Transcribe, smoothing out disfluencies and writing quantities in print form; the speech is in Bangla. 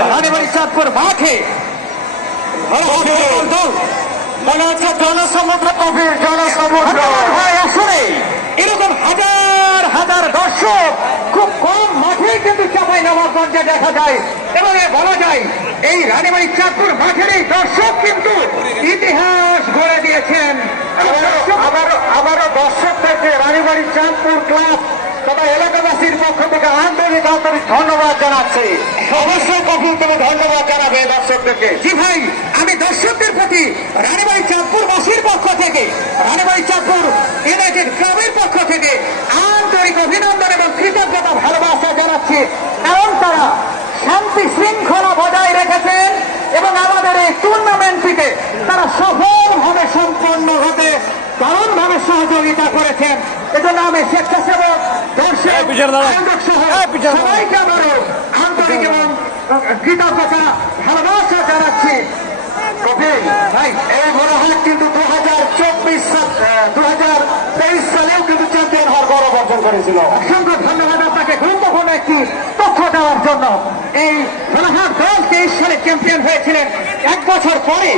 রানীবাড়ি চাঁদপুর মাঠে মনে হচ্ছে জনসমুদ্র কবির জনসমুদ্র আসলে এরকম হাজার হাজার দর্শক খুব কম মাঠে কিন্তু চাঁপাইনবাবগঞ্জে দেখা যায় এবং বলা যায় এই রানীবাড়ি চাঁদপুর মাঠের এই দর্শক কিন্তু ইতিহাস গড়ে দিয়েছেন। আবারও দর্শকদেরকে রানীবাড়ি চাঁদপুর ক্লাব তথা এলাকাবাসীর পক্ষ থেকে আন্তরিক ধন্যবাদ জানাচ্ছি। অবশ্যই কপিল তুমি ধন্যবাদ জানাবে দর্শকদেরকে। জি ভাই, আমি দর্শকদের প্রতি রানীবাড়ি চাঁদপুরবাসীর পক্ষ থেকে, রানীবাড়ি চাঁদপুর ইউনাইটেড ক্লাবের পক্ষ থেকে আন্তরিক অভিনন্দন এবং কৃতজ্ঞতা ভালোবাসা জানাচ্ছি, কারণ তারা শান্তি শৃঙ্খলা বজায় রেখেছেন এবং আমাদের এই টুর্নামেন্টটিতে তারা সফলভাবে সম্পন্ন হতে দারুণভাবে সহযোগিতা করেছেন। এজন্য আমি স্বেচ্ছাসেবক দর্শক সবাইকে আবারও আন্তরিক এবং কৃতজ্ঞতা ভালোবাসা জানাচ্ছি। ভাই, এই মনোহাট কিন্তু 2023 সালেও কিন্তু চ্যাম্পিয়ন হওয়ার গৌরব অর্জন করেছিল। অসংখ্য ধন্যবাদ আপনাকে গুরুত্বপূর্ণ একটি তথ্য দেওয়ার জন্য। এই মনোহাট দল 23 সালে চ্যাম্পিয়ন হয়েছিলেন, এক বছর পরে